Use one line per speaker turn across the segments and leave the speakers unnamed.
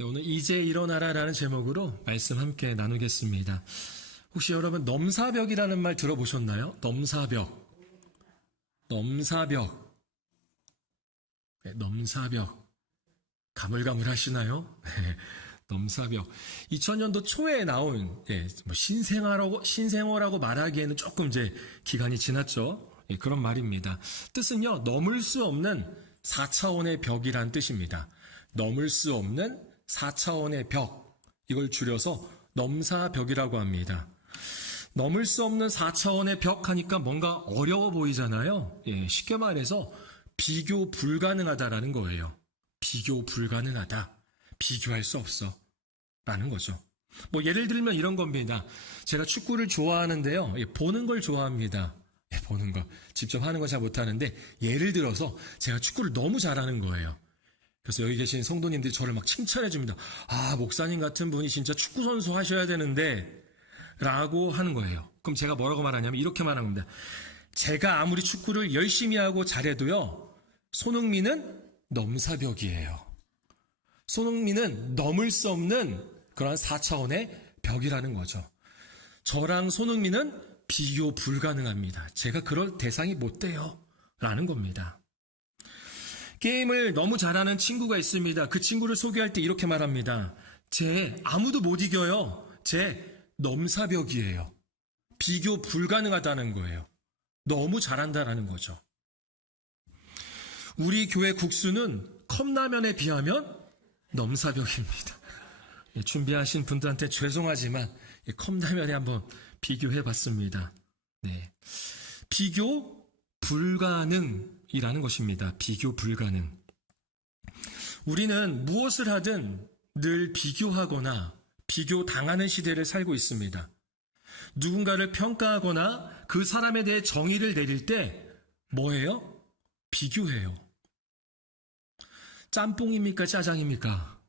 네, 오늘 이제 일어나라라는 제목으로 말씀 함께 나누겠습니다. 혹시 여러분 넘사벽이라는 말 들어보셨나요? 넘사벽. 넘사벽. 네, 넘사벽. 가물가물 하시나요? 네, 넘사벽. 2000년도 초에 나온 예, 뭐 신생아라고 신생어라고 말하기에는 조금 이제 기간이 지났죠. 예, 그런 말입니다. 뜻은요 넘을 수 없는 4차원의 벽이란 뜻입니다. 넘을 수 없는 4차원의 벽 이걸 줄여서 넘사벽이라고 합니다. 넘을 수 없는 4차원의 벽 하니까 뭔가 어려워 보이잖아요. 예, 쉽게 말해서 비교 불가능하다라는 거예요. 비교 불가능하다. 비교할 수 없어. 라는 거죠. 뭐 예를 들면 이런 겁니다. 제가 축구를 좋아하는데요. 예, 보는 걸 좋아합니다. 예, 보는 거. 직접 하는 거 잘 못하는데 예를 들어서 제가 축구를 너무 잘하는 거예요. 그래서 여기 계신 성도님들이 저를 막 칭찬해 줍니다. 아, 목사님 같은 분이 진짜 축구 선수 하셔야 되는데 라고 하는 거예요. 그럼 제가 뭐라고 말하냐면 이렇게 말하는 겁니다. 제가 아무리 축구를 열심히 하고 잘해도요. 손흥민은 넘사벽이에요. 손흥민은 넘을 수 없는 그러한 4차원의 벽이라는 거죠. 저랑 손흥민은 비교 불가능합니다. 제가 그럴 대상이 못 돼요. 라는 겁니다. 게임을 너무 잘하는 친구가 있습니다. 그 친구를 소개할 때 이렇게 말합니다. 제 아무도 못 이겨요. 제 넘사벽이에요. 비교 불가능하다는 거예요. 너무 잘한다라는 거죠. 우리 교회 국수는 컵라면에 비하면 넘사벽입니다. 예, 준비하신 분들한테 죄송하지만 이 컵라면에 한번 비교해 봤습니다. 네. 비교 불가능 이라는 것입니다. 비교 불가능. 우리는 무엇을 하든 늘 비교하거나 비교 당하는 시대를 살고 있습니다. 누군가를 평가하거나 그 사람에 대해 정의를 내릴 때 뭐예요? 비교해요. 짬뽕입니까? 짜장입니까?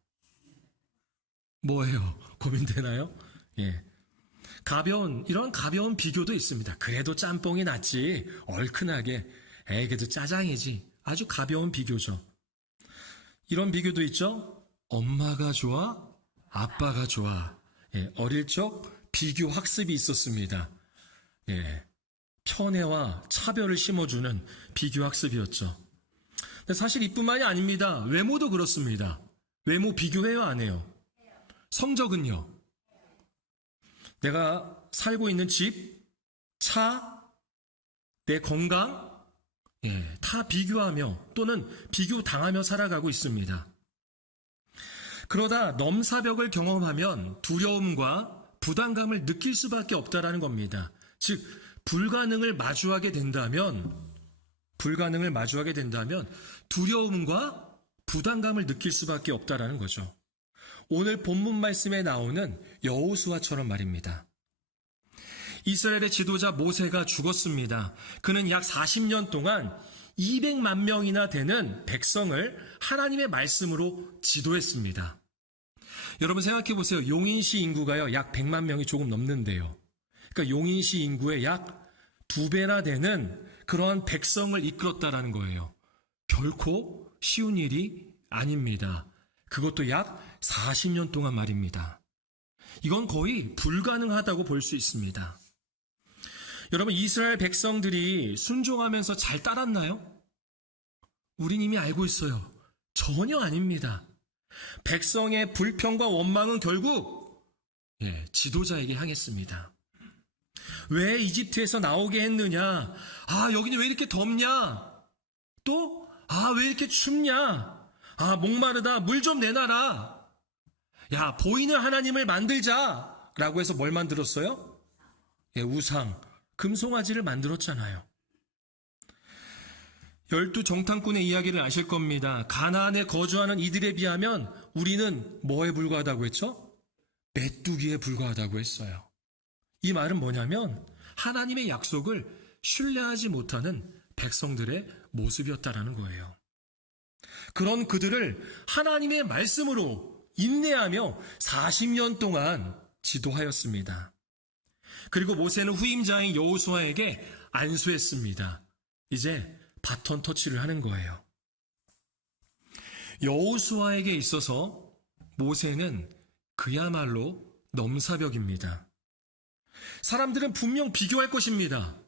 뭐예요? 고민되나요? 예. 가벼운, 이런 가벼운 비교도 있습니다. 그래도 짬뽕이 낫지. 얼큰하게. 에이, 그래도 짜장이지. 아주 가벼운 비교죠. 이런 비교도 있죠. 엄마가 좋아? 아빠가 좋아. 예, 어릴 적 비교 학습이 있었습니다. 예. 편애와 차별을 심어주는 비교 학습이었죠. 근데 사실 이뿐만이 아닙니다. 외모도 그렇습니다. 외모 비교해요, 안 해요? 성적은요? 내가 살고 있는 집, 차, 내 건강, 예, 다 비교하며 또는 비교 당하며 살아가고 있습니다. 그러다 넘사벽을 경험하면 두려움과 부담감을 느낄 수밖에 없다라는 겁니다. 즉, 불가능을 마주하게 된다면, 불가능을 마주하게 된다면 두려움과 부담감을 느낄 수밖에 없다라는 거죠. 오늘 본문 말씀에 나오는 여호수아처럼 말입니다. 이스라엘의 지도자 모세가 죽었습니다. 그는 약 40년 동안 200만 명이나 되는 백성을 하나님의 말씀으로 지도했습니다. 여러분 생각해 보세요. 용인시 인구가요, 약 100만 명이 조금 넘는데요. 그러니까 용인시 인구의 약 두 배나 되는 그러한 백성을 이끌었다라는 거예요. 결코 쉬운 일이 아닙니다. 그것도 약 40년 동안 말입니다. 이건 거의 불가능하다고 볼 수 있습니다. 여러분, 이스라엘 백성들이 순종하면서 잘 따랐나요? 우린 이미 알고 있어요. 전혀 아닙니다. 백성의 불평과 원망은 결국 예, 지도자에게 향했습니다. 왜 이집트에서 나오게 했느냐? 아, 여기는 왜 이렇게 덥냐? 또, 아, 왜 이렇게 춥냐? 아, 목마르다. 물 좀 내놔라. 야, 보이는 하나님을 만들자. 라고 해서 뭘 만들었어요? 예, 우상, 금송아지를 만들었잖아요. 열두 정탐꾼의 이야기를 아실 겁니다. 가나안에 거주하는 이들에 비하면 우리는 뭐에 불과하다고 했죠? 메뚜기에 불과하다고 했어요. 이 말은 뭐냐면 하나님의 약속을 신뢰하지 못하는 백성들의 모습이었다라는 거예요. 그런 그들을 하나님의 말씀으로 인내하며 40년 동안 지도하였습니다. 그리고 모세는 후임자인 여호수아에게 안수했습니다. 이제 바톤 터치를 하는 거예요. 여호수아에게 있어서 모세는 그야말로 넘사벽입니다. 사람들은 분명 비교할 것입니다.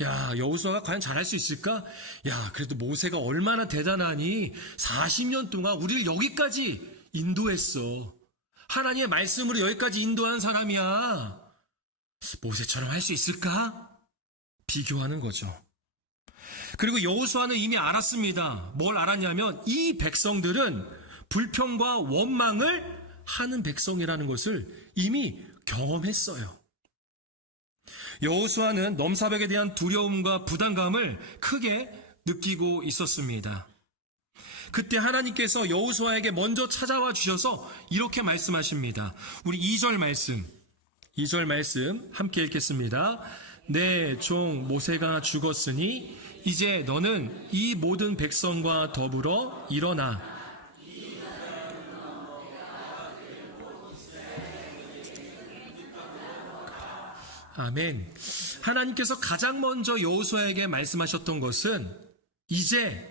야, 여호수아가 과연 잘할 수 있을까? 야, 그래도 모세가 얼마나 대단하니 40년 동안 우리를 여기까지 인도했어. 하나님의 말씀으로 여기까지 인도한 사람이야. 모세처럼 할 수 있을까? 비교하는 거죠. 그리고 여호수아는 이미 알았습니다. 뭘 알았냐면 이 백성들은 불평과 원망을 하는 백성이라는 것을 이미 경험했어요. 여호수아는 넘사벽에 대한 두려움과 부담감을 크게 느끼고 있었습니다. 그때 하나님께서 여호수아에게 먼저 찾아와 주셔서 이렇게 말씀하십니다. 우리 2절 말씀, 2절 말씀 함께 읽겠습니다. 내 종 모세가 죽었으니 이제 너는 이 모든 백성과 더불어 일어나 아멘. 하나님께서 가장 먼저 여호수아에게 말씀하셨던 것은 이제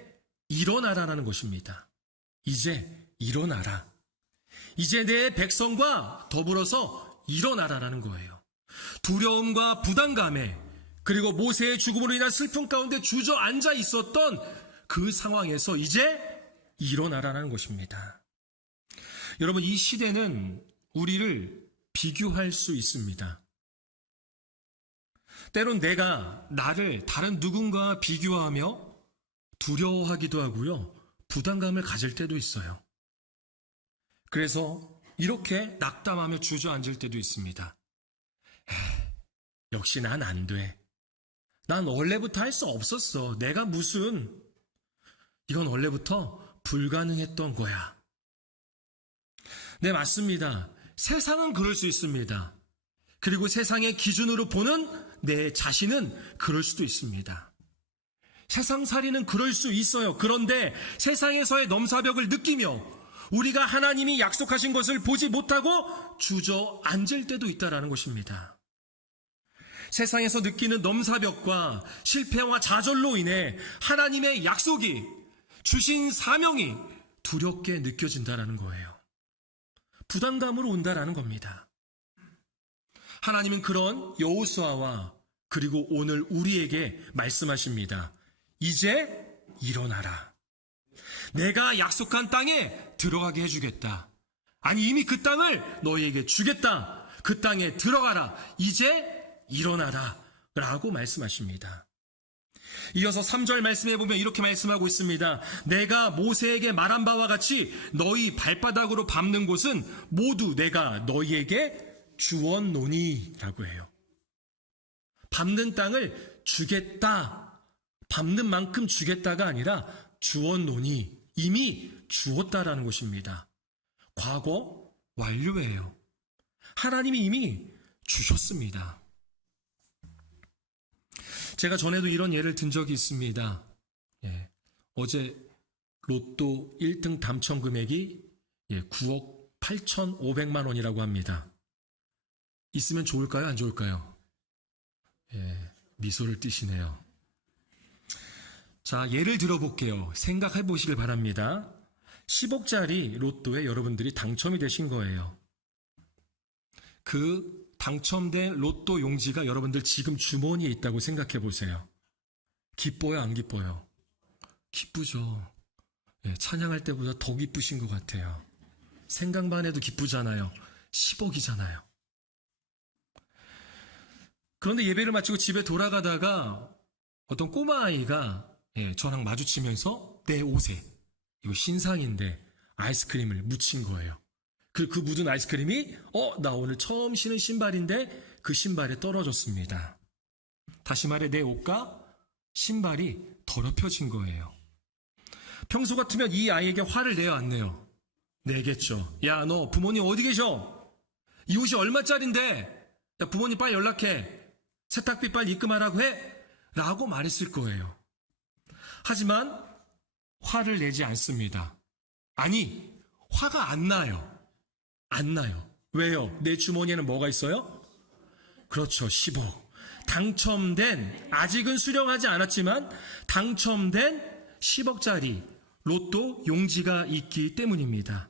일어나라라는 것입니다. 이제 일어나라. 이제 내 백성과 더불어서 일어나라라는 거예요. 두려움과 부담감에 그리고 모세의 죽음으로 인한 슬픔 가운데 주저앉아 있었던 그 상황에서 이제 일어나라는 것입니다. 여러분, 이 시대는 우리를 비교할 수 있습니다. 때론 내가 나를 다른 누군가와 비교하며 두려워하기도 하고요. 부담감을 가질 때도 있어요. 그래서 이렇게 낙담하며 주저앉을 때도 있습니다. 에이, 역시 난 안 돼. 난 원래부터 할 수 없었어. 내가 무슨, 이건 원래부터 불가능했던 거야. 네, 맞습니다. 세상은 그럴 수 있습니다. 그리고 세상의 기준으로 보는 내 자신은 그럴 수도 있습니다. 세상 살이는 그럴 수 있어요. 그런데 세상에서의 넘사벽을 느끼며 우리가 하나님이 약속하신 것을 보지 못하고 주저앉을 때도 있다라는 것입니다. 세상에서 느끼는 넘사벽과 실패와 좌절로 인해 하나님의 약속이 주신 사명이 두렵게 느껴진다라는 거예요. 부담감으로 온다라는 겁니다. 하나님은 그런 여호수아와 그리고 오늘 우리에게 말씀하십니다. 이제 일어나라. 내가 약속한 땅에 들어가게 해주겠다. 아니 이미 그 땅을 너희에게 주겠다. 그 땅에 들어가라. 이제 일어나라. 라고 말씀하십니다. 이어서 3절 말씀해 보면 이렇게 말씀하고 있습니다. 내가 모세에게 말한 바와 같이 너희 발바닥으로 밟는 곳은 모두 내가 너희에게 주었노니라고 해요. 밟는 땅을 주겠다. 밟는 만큼 주겠다가 아니라 주었노니 이미 주었다라는 것입니다. 과거 완료예요. 하나님이 이미 주셨습니다. 제가 전에도 이런 예를 든 적이 있습니다. 예, 어제 로또 1등 당첨 금액이 예, 9억 8,500만 원이라고 합니다. 있으면 좋을까요? 안 좋을까요? 예, 미소를 띠시네요. 자, 예를 들어볼게요. 생각해 보시길 바랍니다. 10억짜리 로또에 여러분들이 당첨이 되신 거예요. 그 당첨된 로또 용지가 여러분들 지금 주머니에 있다고 생각해 보세요. 기뻐요, 안 기뻐요? 기쁘죠. 예, 찬양할 때보다 더 기쁘신 것 같아요. 생각만 해도 기쁘잖아요. 10억이잖아요. 그런데 예배를 마치고 집에 돌아가다가 어떤 꼬마 아이가 예, 저랑 마주치면서 내 옷에 이거 신상인데 아이스크림을 묻힌 거예요. 그, 그 묻은 아이스크림이 어, 나 오늘 처음 신은 신발인데 그 신발에 떨어졌습니다. 다시 말해 내 옷과 신발이 더럽혀진 거예요. 평소 같으면 이 아이에게 화를 내요, 안 내요? 내겠죠. 야, 너 부모님 어디 계셔? 이 옷이 얼마짜린데? 야, 부모님 빨리 연락해. 세탁비 빨리 입금하라고 해! 라고 말했을 거예요. 하지만 화를 내지 않습니다. 아니, 화가 안 나요. 안 나요. 왜요? 내 주머니에는 뭐가 있어요? 그렇죠. 10억. 당첨된, 아직은 수령하지 않았지만, 당첨된 10억짜리 로또 용지가 있기 때문입니다.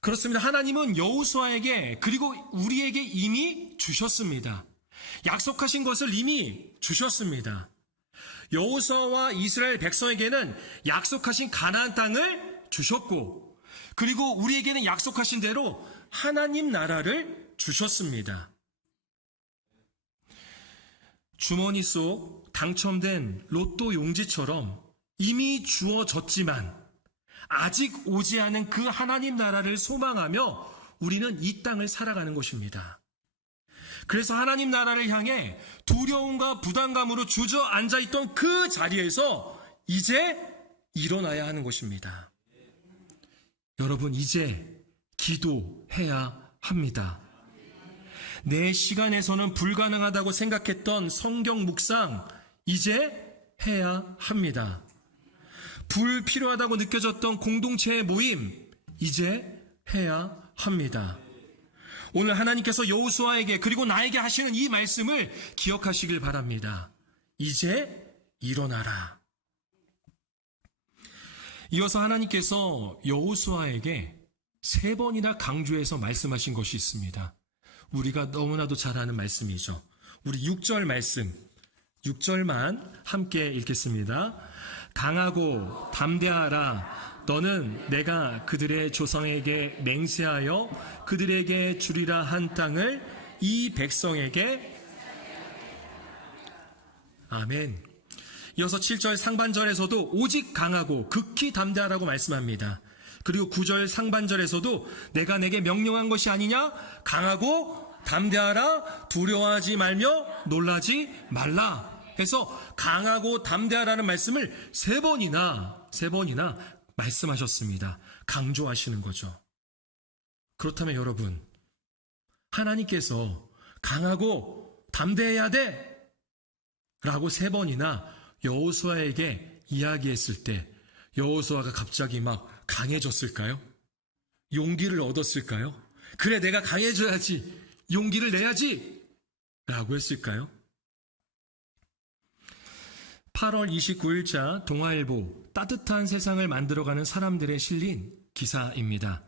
그렇습니다. 하나님은 여호수아에게 그리고 우리에게 이미 주셨습니다. 약속하신 것을 이미 주셨습니다. 여호수아와 이스라엘 백성에게는 약속하신 가나안 땅을 주셨고 그리고 우리에게는 약속하신 대로 하나님 나라를 주셨습니다. 주머니 속 당첨된 로또 용지처럼 이미 주어졌지만 아직 오지 않은 그 하나님 나라를 소망하며 우리는 이 땅을 살아가는 것입니다. 그래서 하나님 나라를 향해 두려움과 부담감으로 주저앉아 있던 그 자리에서 이제 일어나야 하는 것입니다. 여러분, 이제 기도해야 합니다. 내 시간에서는 불가능하다고 생각했던 성경 묵상, 이제 해야 합니다. 불필요하다고 느껴졌던 공동체의 모임, 이제 해야 합니다. 오늘 하나님께서 여호수아에게 그리고 나에게 하시는 이 말씀을 기억하시길 바랍니다. 이제 일어나라. 이어서 하나님께서 여호수아에게 세 번이나 강조해서 말씀하신 것이 있습니다. 우리가 너무나도 잘 아는 말씀이죠. 우리 6절 말씀, 6절만 함께 읽겠습니다. 강하고 담대하라. 너는 내가 그들의 조상에게 맹세하여 그들에게 주리라 한 땅을 이 백성에게 아멘. 이어서 7절 상반절에서도 오직 강하고 극히 담대하라고 말씀합니다. 그리고 9절 상반절에서도 내가 내게 명령한 것이 아니냐? 강하고 담대하라, 두려워하지 말며 놀라지 말라. 해서 강하고 담대하라는 말씀을 세 번이나, 세 번이나 말씀하셨습니다. 강조하시는 거죠. 그렇다면 여러분, 하나님께서 강하고 담대해야 돼! 라고 세 번이나 여호수아에게 이야기했을 때 여호수아가 갑자기 막 강해졌을까요? 용기를 얻었을까요? 그래 내가 강해져야지 용기를 내야지 라고 했을까요? 8월 29일자 동아일보 따뜻한 세상을 만들어가는 사람들의 실린 기사입니다.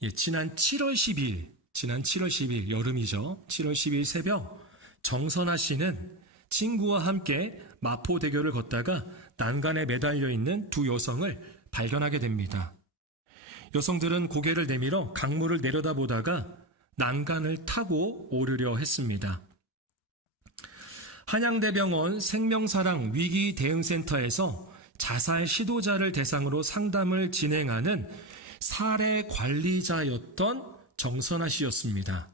예, 지난 7월 10일, 지난 7월 10일 여름이죠. 7월 10일 새벽 정선아 씨는 친구와 함께 마포대교를 걷다가 난간에 매달려 있는 두 여성을 발견하게 됩니다. 여성들은 고개를 내밀어 강물을 내려다보다가 난간을 타고 오르려 했습니다. 한양대병원 생명사랑 위기대응센터에서 자살 시도자를 대상으로 상담을 진행하는 사례 관리자였던 정선아 씨였습니다.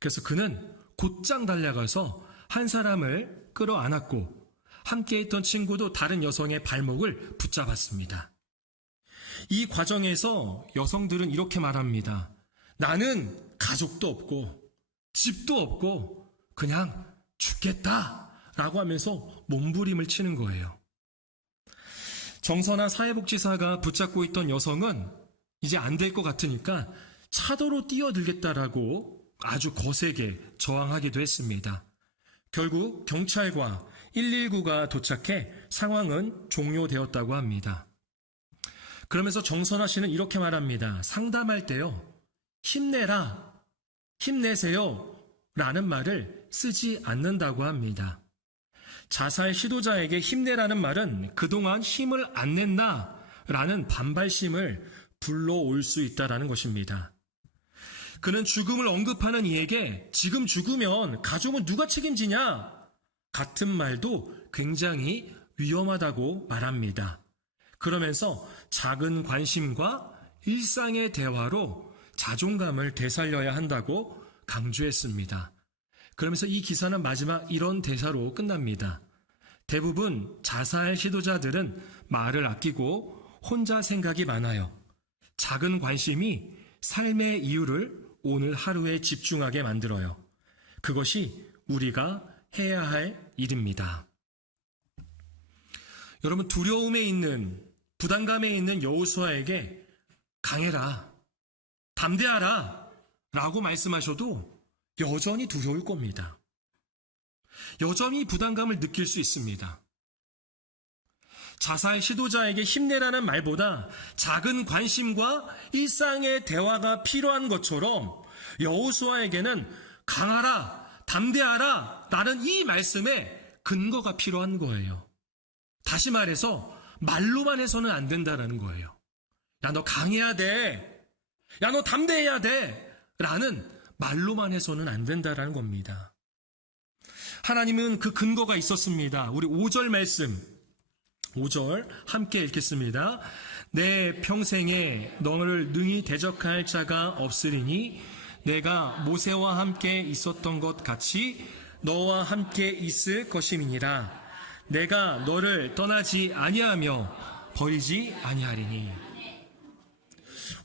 그래서 그는 곧장 달려가서 한 사람을 끌어안았고 함께 있던 친구도 다른 여성의 발목을 붙잡았습니다. 이 과정에서 여성들은 이렇게 말합니다. 나는 가족도 없고 집도 없고 그냥 죽겠다 라고 하면서 몸부림을 치는 거예요. 정선아 사회복지사가 붙잡고 있던 여성은 이제 안 될 것 같으니까 차도로 뛰어들겠다라고 아주 거세게 저항하기도 했습니다. 결국 경찰과 119가 도착해 상황은 종료되었다고 합니다. 그러면서 정선아 씨는 이렇게 말합니다. 상담할 때요. 힘내라. 힘내세요. 라는 말을 쓰지 않는다고 합니다. 자살 시도자에게 힘내라는 말은 그동안 힘을 안 냈나? 라는 반발심을 불러올 수 있다라는 것입니다. 그는 죽음을 언급하는 이에게 지금 죽으면 가족은 누가 책임지냐? 같은 말도 굉장히 위험하다고 말합니다. 그러면서 작은 관심과 일상의 대화로 자존감을 되살려야 한다고 강조했습니다. 그러면서 이 기사는 마지막 이런 대사로 끝납니다. 대부분 자살 시도자들은 말을 아끼고 혼자 생각이 많아요. 작은 관심이 삶의 이유를 오늘 하루에 집중하게 만들어요. 그것이 우리가 해야 할 일입니다. 여러분 두려움에 있는 부담감에 있는 여호수아에게 강해라, 담대하라 라고 말씀하셔도 여전히 두려울 겁니다. 여전히 부담감을 느낄 수 있습니다. 자살 시도자에게 힘내라는 말보다 작은 관심과 일상의 대화가 필요한 것처럼 여호수아에게는 강하라, 담대하라, 라는 이 말씀에 근거가 필요한 거예요. 다시 말해서 말로만 해서는 안 된다라는 거예요. 야, 너 강해야 돼. 야, 너 담대해야 돼. 라는 말로만 해서는 안 된다라는 겁니다. 하나님은 그 근거가 있었습니다. 우리 5절 말씀, 5절 함께 읽겠습니다. 내 평생에 너를 능히 대적할 자가 없으리니 내가 모세와 함께 있었던 것 같이 너와 함께 있을 것임이니라. 내가 너를 떠나지 아니하며 버리지 아니하리니.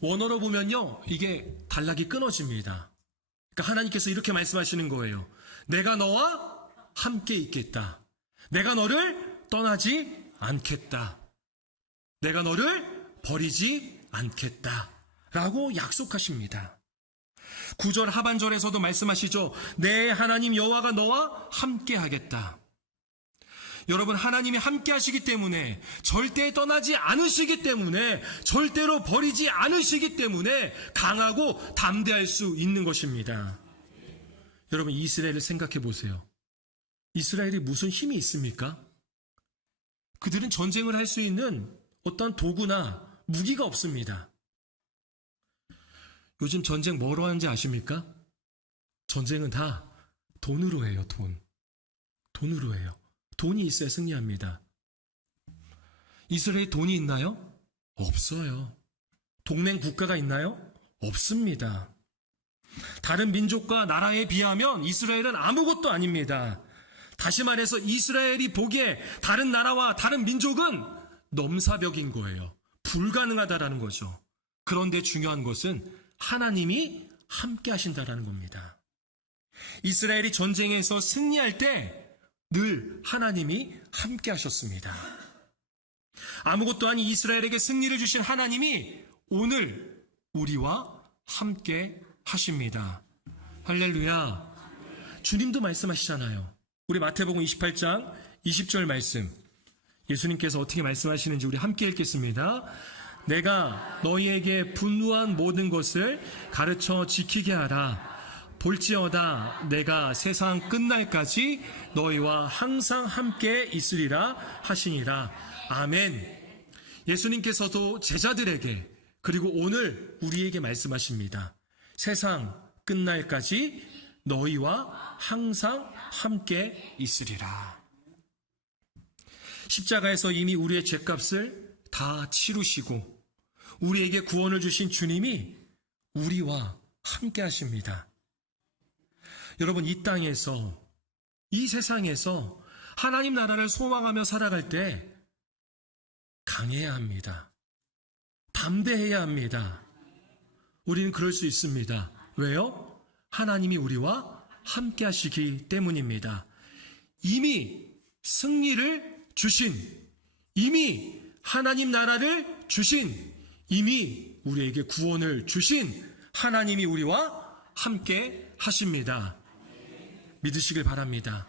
원어로 보면요, 이게 단락이 끊어집니다. 그러니까 하나님께서 이렇게 말씀하시는 거예요. 내가 너와 함께 있겠다. 내가 너를 떠나지 않겠다. 내가 너를 버리지 않겠다. 라고 약속하십니다. 9절 하반절에서도 말씀하시죠. 내 하나님 여호와가 너와 함께 하겠다. 여러분 하나님이 함께 하시기 때문에 절대 떠나지 않으시기 때문에 절대로 버리지 않으시기 때문에 강하고 담대할 수 있는 것입니다. 여러분 이스라엘을 생각해 보세요. 이스라엘이 무슨 힘이 있습니까? 그들은 전쟁을 할 수 있는 어떤 도구나 무기가 없습니다. 요즘 전쟁 뭐로 하는지 아십니까? 전쟁은 다 돈으로 해요, 돈. 돈으로 해요. 돈이 있어야 승리합니다. 이스라엘 돈이 있나요? 없어요. 동맹 국가가 있나요? 없습니다. 다른 민족과 나라에 비하면 이스라엘은 아무것도 아닙니다. 다시 말해서 이스라엘이 보기에 다른 나라와 다른 민족은 넘사벽인 거예요. 불가능하다라는 거죠. 그런데 중요한 것은 하나님이 함께 하신다라는 겁니다. 이스라엘이 전쟁에서 승리할 때 늘 하나님이 함께 하셨습니다. 아무것도 아닌 이스라엘에게 승리를 주신 하나님이 오늘 우리와 함께 하십니다. 할렐루야. 주님도 말씀하시잖아요. 우리 마태복음 28장 20절 말씀. 예수님께서 어떻게 말씀하시는지 우리 함께 읽겠습니다. 내가 너희에게 분노한 모든 것을 가르쳐 지키게 하라. 볼지어다 내가 세상 끝날까지 너희와 항상 함께 있으리라 하시니라. 아멘. 예수님께서도 제자들에게 그리고 오늘 우리에게 말씀하십니다. 세상 끝날까지 너희와 항상 함께 있으리라. 십자가에서 이미 우리의 죄값을 다 치루시고 우리에게 구원을 주신 주님이 우리와 함께 하십니다. 여러분, 이 땅에서, 이 세상에서 하나님 나라를 소망하며 살아갈 때 강해야 합니다. 담대해야 합니다. 우리는 그럴 수 있습니다. 왜요? 하나님이 우리와 함께 하시기 때문입니다. 이미 승리를 주신, 이미 하나님 나라를 주신, 이미 우리에게 구원을 주신 하나님이 우리와 함께 하십니다. 믿으시길 바랍니다.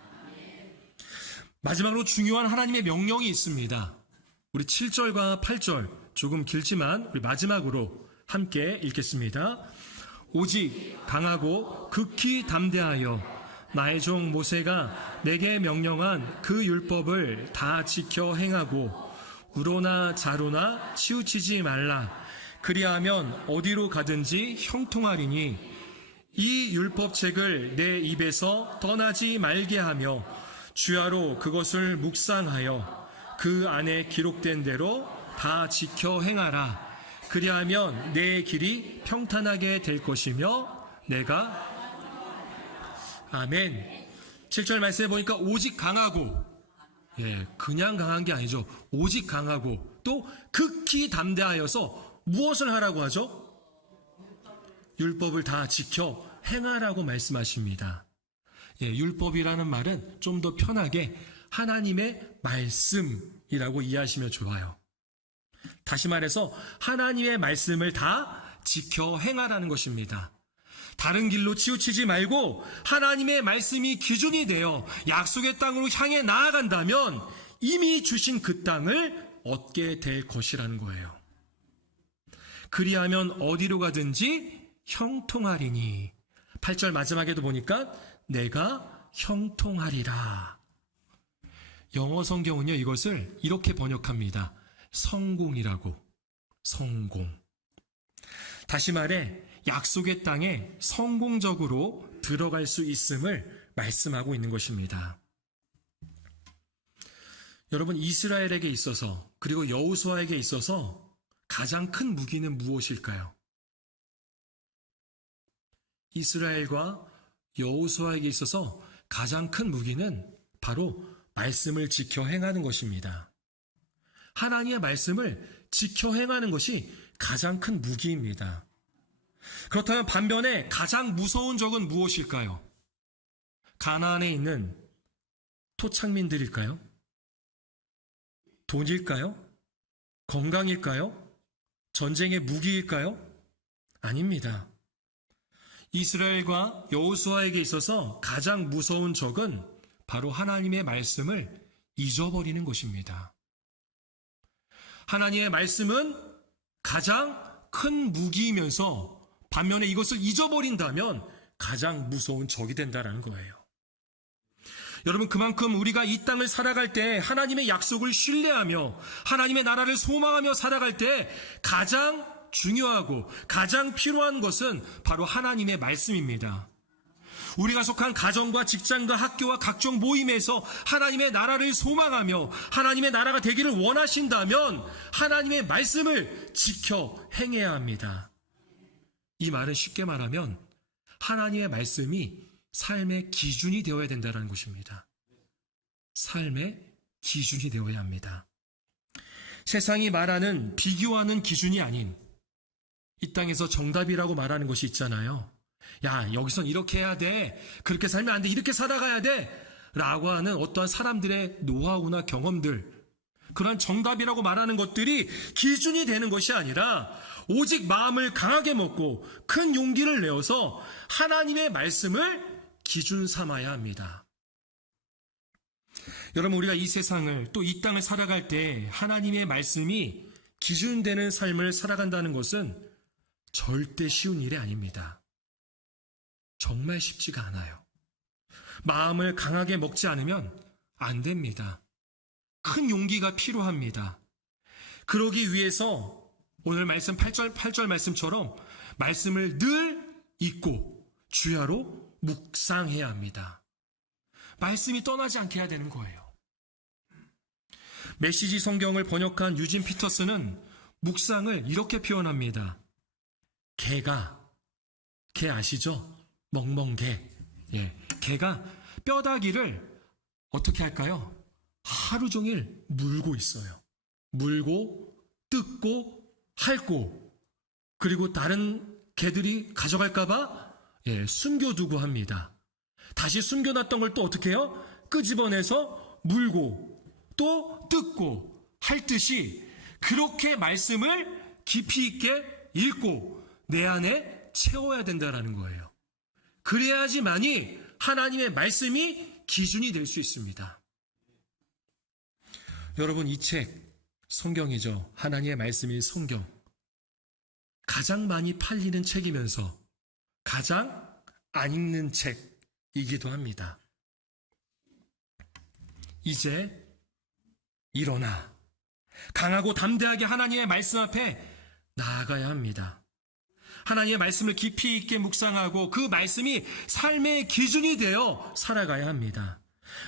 마지막으로 중요한 하나님의 명령이 있습니다. 우리 7절과 8절 조금 길지만 우리 마지막으로 함께 읽겠습니다. 오직 강하고 극히 담대하여 나의 종 모세가 내게 명령한 그 율법을 다 지켜 행하고 우로나 자로나 치우치지 말라. 그리하면 어디로 가든지 형통하리니 이 율법책을 내 입에서 떠나지 말게 하며 주야로 그것을 묵상하여 그 안에 기록된 대로 다 지켜 행하라. 그리하면 내 길이 평탄하게 될 것이며 내가 아멘. 7절 말씀에 보니까 오직 강하고 예, 그냥 강한 게 아니죠. 오직 강하고 또 극히 담대하여서 무엇을 하라고 하죠? 율법을 다 지켜 행하라고 말씀하십니다. 예, 율법이라는 말은 좀 더 편하게 하나님의 말씀이라고 이해하시면 좋아요. 다시 말해서 하나님의 말씀을 다 지켜 행하라는 것입니다. 다른 길로 치우치지 말고 하나님의 말씀이 기준이 되어 약속의 땅으로 향해 나아간다면 이미 주신 그 땅을 얻게 될 것이라는 거예요. 그리하면 어디로 가든지 형통하리니. 8절 마지막에도 보니까 내가 형통하리라. 영어 성경은요, 이것을 이렇게 번역합니다. 성공이라고. 성공. 다시 말해, 약속의 땅에 성공적으로 들어갈 수 있음을 말씀하고 있는 것입니다. 여러분, 이스라엘에게 있어서, 그리고 여우수아에게 있어서 가장 큰 무기는 무엇일까요? 이스라엘과 여호수아에게 있어서 가장 큰 무기는 바로 말씀을 지켜 행하는 것입니다. 하나님의 말씀을 지켜 행하는 것이 가장 큰 무기입니다. 그렇다면 반면에 가장 무서운 적은 무엇일까요? 가나안에 있는 토착민들일까요? 돈일까요? 건강일까요? 전쟁의 무기일까요? 아닙니다. 이스라엘과 여호수아에게 있어서 가장 무서운 적은 바로 하나님의 말씀을 잊어버리는 것입니다. 하나님의 말씀은 가장 큰 무기이면서 반면에 이것을 잊어버린다면 가장 무서운 적이 된다는 거예요. 여러분, 그만큼 우리가 이 땅을 살아갈 때 하나님의 약속을 신뢰하며 하나님의 나라를 소망하며 살아갈 때 가장 중요하고 가장 필요한 것은 바로 하나님의 말씀입니다. 우리가 속한 가정과 직장과 학교와 각종 모임에서 하나님의 나라를 소망하며 하나님의 나라가 되기를 원하신다면 하나님의 말씀을 지켜 행해야 합니다. 이 말은 쉽게 말하면 하나님의 말씀이 삶의 기준이 되어야 된다는 것입니다. 삶의 기준이 되어야 합니다. 세상이 말하는 비교하는 기준이 아닌 이 땅에서 정답이라고 말하는 것이 있잖아요. 야, 여기선 이렇게 해야 돼. 그렇게 살면 안 돼. 이렇게 살아가야 돼. 라고 하는 어떠한 사람들의 노하우나 경험들. 그러한 정답이라고 말하는 것들이 기준이 되는 것이 아니라 오직 마음을 강하게 먹고 큰 용기를 내어서 하나님의 말씀을 기준 삼아야 합니다. 여러분, 우리가 이 세상을 또 이 땅을 살아갈 때 하나님의 말씀이 기준되는 삶을 살아간다는 것은 절대 쉬운 일이 아닙니다. 정말 쉽지가 않아요. 마음을 강하게 먹지 않으면 안 됩니다. 큰 용기가 필요합니다. 그러기 위해서 오늘 말씀 8절, 8절 말씀처럼 말씀을 늘 읽고 주야로 묵상해야 합니다. 말씀이 떠나지 않게 해야 되는 거예요. 메시지 성경을 번역한 유진 피터스는 묵상을 이렇게 표현합니다. 개가, 개 아시죠? 멍멍개. 예. 개가 뼈다귀를 어떻게 할까요? 하루 종일 물고 있어요. 물고, 뜯고, 핥고, 그리고 다른 개들이 가져갈까봐 예, 숨겨두고 합니다. 다시 숨겨놨던 걸 또 어떻게 해요? 끄집어내서 물고, 또 뜯고, 핥듯이 그렇게 말씀을 깊이 있게 읽고 내 안에 채워야 된다라는 거예요. 그래야지만이 하나님의 말씀이 기준이 될 수 있습니다. 여러분, 이 책, 성경이죠. 하나님의 말씀인 성경. 가장 많이 팔리는 책이면서 가장 안 읽는 책이기도 합니다. 이제 일어나. 강하고 담대하게 하나님의 말씀 앞에 나아가야 합니다. 하나님의 말씀을 깊이 있게 묵상하고 그 말씀이 삶의 기준이 되어 살아가야 합니다.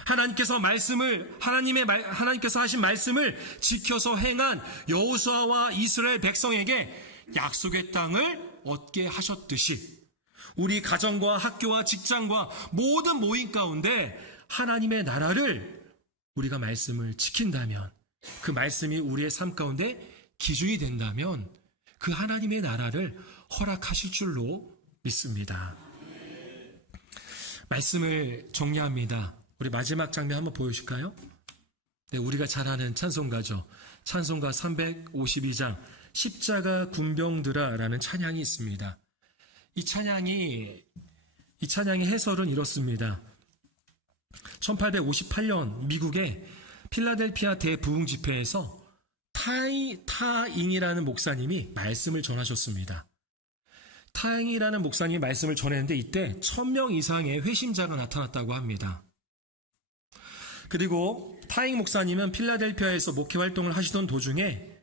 하나님께서 말씀을 하나님의 말, 하나님께서 하신 말씀을 지켜서 행한 여호수아와 이스라엘 백성에게 약속의 땅을 얻게 하셨듯이 우리 가정과 학교와 직장과 모든 모임 가운데 하나님의 나라를 우리가 말씀을 지킨다면 그 말씀이 우리의 삶 가운데 기준이 된다면 그 하나님의 나라를 허락하실 줄로 믿습니다. 말씀을 정리합니다. 우리 마지막 장면 한번 보여주실까요? 네, 우리가 잘 아는 찬송가죠. 찬송가 352장 십자가 군병들아라는 찬양이 있습니다. 이 찬양이 이 찬양의 해설은 이렇습니다. 1858년 미국의 필라델피아 대부흥 집회에서 타이, 타잉이라는 목사님이 말씀을 전하셨습니다. 타잉이라는 목사님이 말씀을 전했는데 이때 천 명 이상의 회심자가 나타났다고 합니다. 그리고 타잉 목사님은 필라델피아에서 목회 활동을 하시던 도중에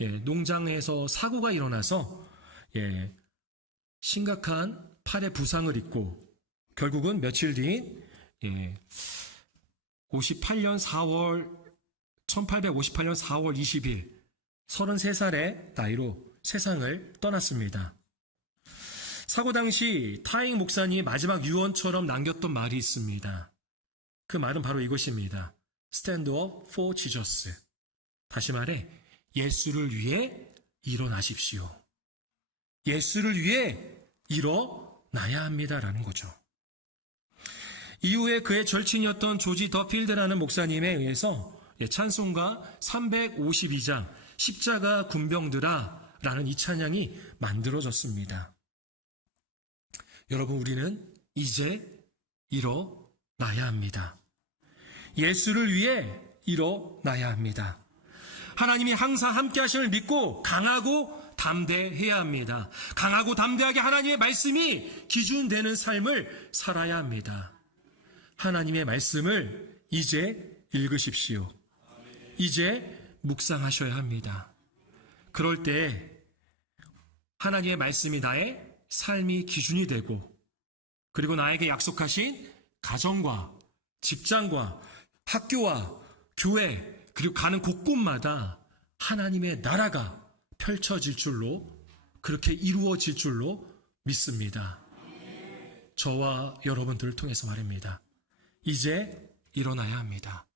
예, 농장에서 사고가 일어나서 예, 심각한 팔에 부상을 입고 결국은 며칠 뒤인 예, 58년 4월 1858년 4월 20일 33살의 나이로 세상을 떠났습니다. 사고 당시 타잉 목사님이 마지막 유언처럼 남겼던 말이 있습니다. 그 말은 바로 이것입니다. Stand up for Jesus. 다시 말해, 예수를 위해 일어나십시오. 예수를 위해 일어나야 합니다라는 거죠. 이후에 그의 절친이었던 조지 더필드라는 목사님에 의해서 예, 찬송가 352장 십자가 군병들아 라는 이 찬양이 만들어졌습니다. 여러분 우리는 이제 일어나야 합니다. 예수를 위해 일어나야 합니다. 하나님이 항상 함께 하심을 믿고 강하고 담대해야 합니다. 강하고 담대하게 하나님의 말씀이 기준되는 삶을 살아야 합니다. 하나님의 말씀을 이제 읽으십시오. 이제 묵상하셔야 합니다. 그럴 때 하나님의 말씀이 나의 삶이 기준이 되고 그리고 나에게 약속하신 가정과 직장과 학교와 교회 그리고 가는 곳곳마다 하나님의 나라가 펼쳐질 줄로 그렇게 이루어질 줄로 믿습니다. 저와 여러분들을 통해서 말입니다. 이제 일어나야 합니다.